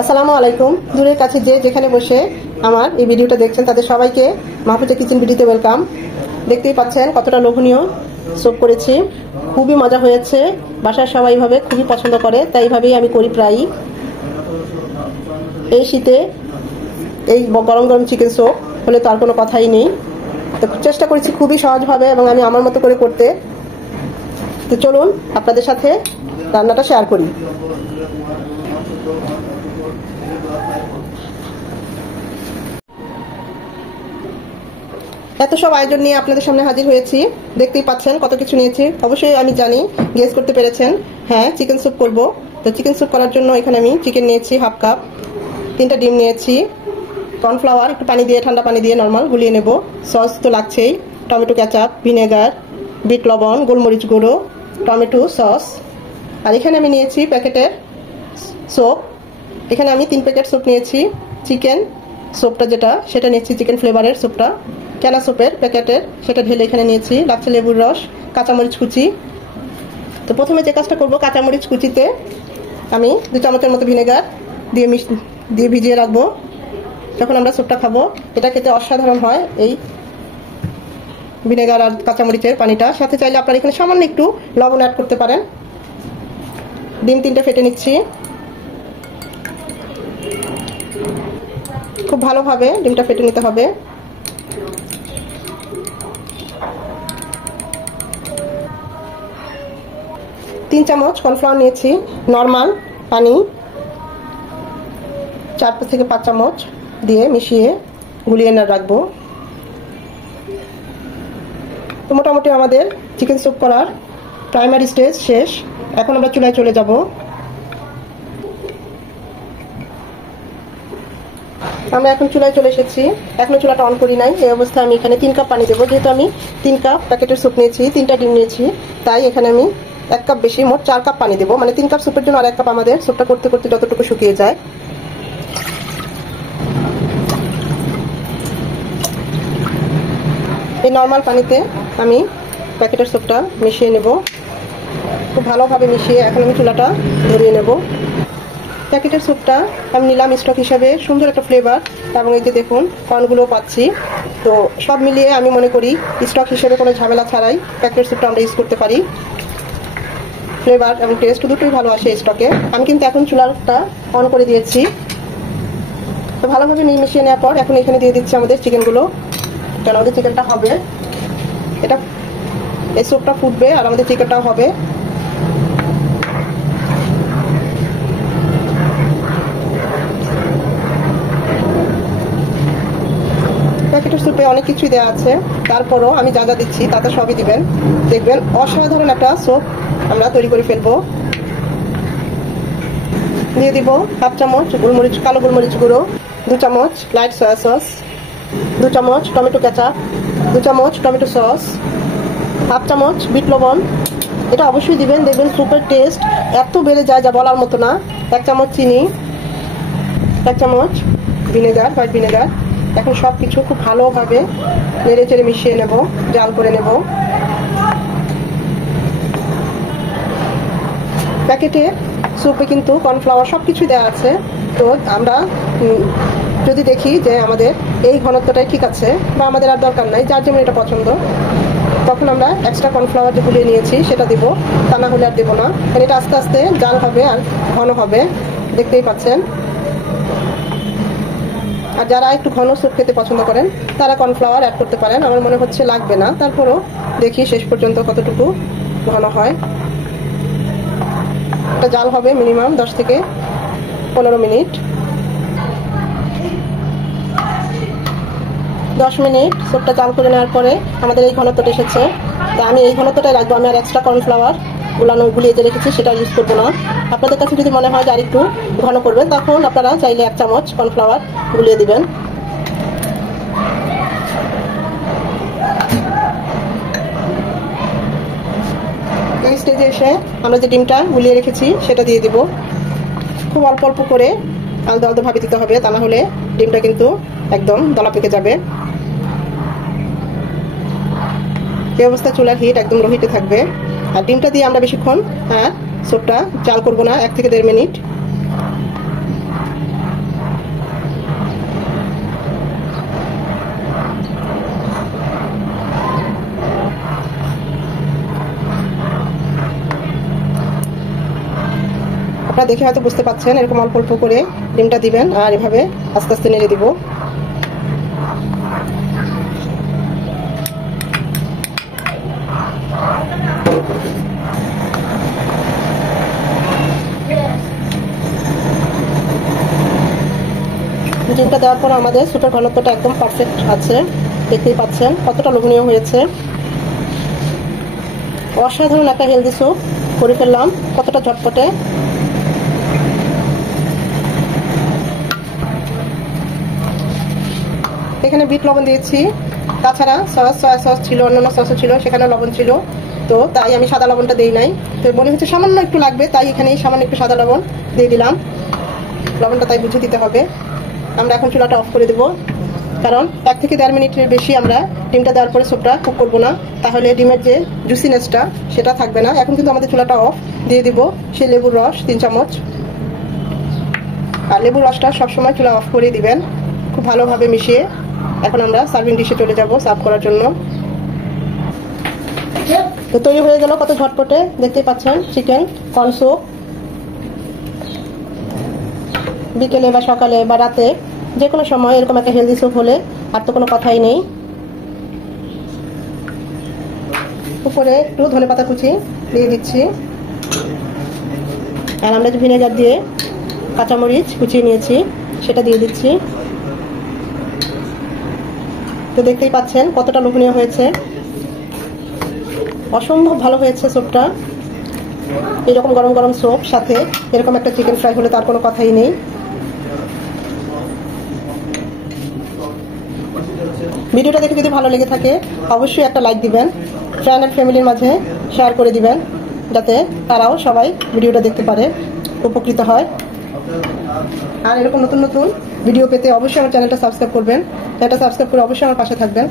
আসসালামু আলাইকুম। দূরের কাছে যে যেখানে বসে আমার এই ভিডিওটা দেখছেন তাদের সবাইকে মাহফুজা কিচেন ভিডিওতে ওয়েলকাম। দেখতেই পাচ্ছেন কতটা লোভনীয় স্যুপ করেছি, খুবই মজা হয়েছে। বাসার সবাই ভাবে খুবই পছন্দ করে, তাই এইভাবেই আমি করি প্রায়ই। এই শীতে এই গরম গরম চিকেন স্যুপ হলে তো আর কোনো কথাই নেই। তো চেষ্টা করেছি খুবই সহজভাবে এবং আমি আমার মতো করে করতে। তো চলুন আপনাদের সাথে রান্নাটা শেয়ার করি। এত সব আয়োজন নিয়ে আপনাদের সামনে হাজির হয়েছি। দেখতেই পাচ্ছেন কত কিছু নিয়েছি। অবশ্যই আমি জানি, গেস করতে পেরেছেন। হ্যাঁ, চিকেন স্যুপ করব। তো চিকেন স্যুপ করার জন্য এখানে আমি চিকেন নিয়েছি হাফ কাপ, 3টা ডিম নিয়েছি, কর্নফ্লাওয়ার একটু পানি দিয়ে, ঠান্ডা পানি দিয়ে নর্মাল গুলিয়ে নেব। সস তো লাগছেই, টমেটো কেচাপ, ভিনেগার, বিট লবণ, গোলমরিচ গুঁড়ো, টমেটো সস। আর এখানে আমি নিয়েছি প্যাকেটের সোপ। এখানে আমি 3 প্যাকেট সোপ নিয়েছি। চিকেন সোপটা যেটা, সেটা নিয়েছি চিকেন ফ্লেভারের সোপটা। কেনা সোপের প্যাকেটের, সেটা ঢেলে এখানে নিয়েছি। লাগছে লেবুর রস, কাঁচামরিচ কুচি। তো প্রথমে যে কাজটা করব, কাঁচামরিচ কুচিতে আমি 2 চামচের মতো ভিনেগার দিয়ে ভিজিয়ে রাখবো। যখন আমরা স্যুপটা খাবো, এটা খেতে অসাধারণ হয় এই ভিনেগার আর কাঁচামরিচের পানিটা। সাথে চাইলে আপনারা এখানে সামান্য একটু লবণ অ্যাড করতে পারেন। ডিম 3টা ফেটে নিচ্ছি। খুব ভালোভাবে ডিমটা ফেটে নিতে হবে। তিন চামচ কর্নফ্লাওয়ার নিয়েছি, নর্মাল পানি 4 থেকে 5 চামচ দিয়ে মিশিয়ে গুলিয়ে রাখবো। তো মোটামুটি আমাদের চিকেন স্যুপ করার প্রাইমারি স্টেজ শেষ। এখন আমরা চুলায় চলে যাব। আমরা এখন চুলায় চলে এসেছি। এখনো চুলাটা অন করি নাই। এই অবস্থায় আমি এখানে 3 কাপ পানি দেবো। যেহেতু আমি 3 কাপ প্যাকেটের স্যুপ নিয়েছি, 3টা ডিম নিয়েছি, তাই এখানে আমি 1 কাপ বেশি, মোট 4 কাপ পানি দেবো। মানে 3 কাপ স্যুপের জন্য আর 1 কাপ আমাদের স্যুপটা করতে করতে যতটুকু শুকিয়ে যায়। এই নর্মাল পানিতে আমি প্যাকেটের স্যুপটা মিশিয়ে নেব। খুব ভালোভাবে মিশিয়ে এখন আমি চুলাটা ধরিয়ে নেব। প্যাকেটের স্যুপটা আমি নিলাম স্টক হিসাবে, সুন্দর একটা ফ্লেভার, এবং এই যে দেখুন কর্নগুলো পাচ্ছি। তো সব মিলিয়ে আমি মনে করি স্টক হিসেবে কোনো ঝামেলা ছাড়াই প্যাকেটের স্যুপটা আমরা ইউজ করতে পারি। ফ্লেভার এবং টেস্ট দুটোই ভালো আসে স্টকে। আমি কিন্তু এখন চুলাটা অন করে দিয়েছি। তো ভালোভাবে মিশিয়ে নেওয়ার পর এখন এখানে দিয়ে দিচ্ছি আমাদের চিকেনগুলো। কারণ আমাদের চিকেনটা হবে, এটা এই স্যুপটা ফুটবে আর আমাদের চিকেনটাও হবে। প্যাকেটের স্যুপে অনেক কিছুই দেওয়া আছে, তারপরও আমি যা যা দিচ্ছি তাতে সবই দিবেন। দেখবেন অসাধারণ একটা স্যুপ আমরা তৈরি করে ফেলবো। দিয়ে দিব হাফ চামচ কালো গোলমরিচ গুঁড়ো, 2 চামচ লাইট সয়া সস, 2 চামচ টমেটো কেচাপ, 2 চামচ টমেটো সস, হাফ চামচ বিট লবণ। এটা অবশ্যই দিবেন, দেখবেন স্যুপের টেস্ট এত বেড়ে যায় যা বলার মতো না। 1 চামচ চিনি, 1 চামচ ভিনেগার, হোয়াইট ভিনেগার। এখন সব কিছু খুব ভালোভাবে নেড়ে চেড়ে মিশিয়ে নেব, জাল করে নেব। প্যাকেটে স্যুপে কিন্তু কর্নফ্লাওয়ার সব কিছু দেওয়া আছে। তো আমরা যদি দেখি যে আমাদের এই ঘনত্বটাই ঠিক আছে বা আমাদের আর দরকার নাই, যার যেমন এটা পছন্দ, তখন আমরা এক্সট্রা কর্নফ্লাওয়ার যে গুলিয়ে নিয়েছি সেটা দিব। তা না হলে আর দেবো না, কারণ এটা আস্তে আস্তে জাল হবে আর ঘন হবে। দেখতেই পাচ্ছেন। আর যারা একটু ঘন স্যুপ খেতে পছন্দ করেন তারা কর্নফ্লাওয়ার অ্যাড করতে পারেন। আমার মনে হচ্ছে লাগবে না, তারপরও দেখি শেষ পর্যন্ত কতটুকু ঘন হয়। এটা জাল হবে মিনিমাম 10 থেকে 15 মিনিট। 10 মিনিট স্যুপটা জাল করে নেওয়ার পরে আমাদের এই ঘনত্বটা এসেছে। তা আমি এই ঘনত্বটাই রাখবো। আমি আর এক্সট্রা কর্নফ্লাওয়ার গুলিয়ে যে রেখেছি সেটা ইউজ করবো না। আপনাদের কাছে যদি মনে হয় যে আর একটু ঘন করবেন, তখন আপনারা চাইলে 1 চামচ কর্নফ্লাওয়ার গুলিয়ে দিবেন। এই স্টেজে এসে আমরা যে ডিমটা গুলিয়ে রেখেছি সেটা দিয়ে দিব। খুব অল্প অল্প করে আলাদা আলাদা ভাবে দিতে হবে, তা না হলে ডিমটা কিন্তু একদম দলা পেকে যাবে। এই অবস্থায় চুলার হিট একদম লো হিটে থাকবে। আর ডিমটা দিয়ে আমরা বেশিক্ষণ স্যুপটা জাল করব না, 1 থেকে 1.5 মিনিট। আপনারা দেখে হয়তো বুঝতে পাচ্ছেন, এরকম অল্প অল্প করে ডিমটা দিবেন আর এভাবে আস্তে আস্তে নেড়ে দিব। ডিমটা দেওয়ার পর আমাদের স্যুপের ঘনত্বটা একদম পারফেক্ট আছে, দেখতেই পাচ্ছেন কতটা লোভনীয় হয়েছে। অসাধারণ একটা হেলদি স্যুপ করে ফেললাম, কতটা ঝটপটে। এখানে বিট লবণ দিয়েছি, তাছাড়া সয়া সস ছিল, অন্যান্য সসও ছিল, সেখানে লবণ ছিল, তো তাই আমি সাদা লবণটা দিই নাই। তো মনে হচ্ছে সামান্য একটু লাগবে, তাই এখানে সামান্য একটু সাদা লবণ দিয়ে দিলাম। লবণটা তাই বুঝে দিতে হবে। আমরা এখন চুলাটা অফ করে দেবো, কারণ 1 থেকে 1.5 মিনিটের বেশি আমরা ডিমটা দেওয়ার পরে স্যুপটা কুক করবো না, তাহলে ডিমের যে জুসিনেসটা সেটা থাকবে না। এখন কিন্তু আমাদের চুলাটা অফ, দিয়ে দিব সেই লেবুর রস 3 চামচ। আর লেবুর রসটা সবসময় চুলা অফ করে দিবেন, খুব ভালোভাবে মিশিয়ে। এখন আমরা সার্ভিং ডিশে চলে যাব সার্ভ করার জন্য। তো তৈরি হয়ে গেল কত ঝটপটে, দেখতেই পাচ্ছেন চিকেন কর্ন স্যুপ। বিকেলে বা সকালে বা রাতে যে কোনো সময় এরকম একটা হেলদি স্যুপ হলে আর তো কোনো কথাই নেই। উপরে একটু ধনেপাতা কুচি দিয়ে দিচ্ছি, আর আমরা যে ভিনেগার দিয়ে কাঁচামরিচ কুচিয়ে নিয়েছি সেটা দিয়ে দিচ্ছি। তো দেখতেই পাচ্ছেন কতটা লোভনীয় হয়েছে, অসম্ভব ভালো হয়েছে স্যুপটা। এরকম গরম গরম স্যুপ সাথে এরকম একটা চিকেন ফ্রাই হলে তার কোনো কথাই নেই। ভিডিওটা দেখে যদি ভালো লেগে থাকে অবশ্যই একটা লাইক দিবেন, ফ্রেন্ড এন্ড ফ্যামিলির মাঝে শেয়ার করে দিবেন, যাতে তারাও সবাই ভিডিওটা দেখতে পারে, উপকৃত হয়। আর এরকম নতুন নতুন ভিডিও পেতে অবশ্যই আমার চ্যানেলটা সাবস্ক্রাইব করবেন। চ্যানেলটা সাবস্ক্রাইব করে অবশ্যই আমার পাশে থাকবেন।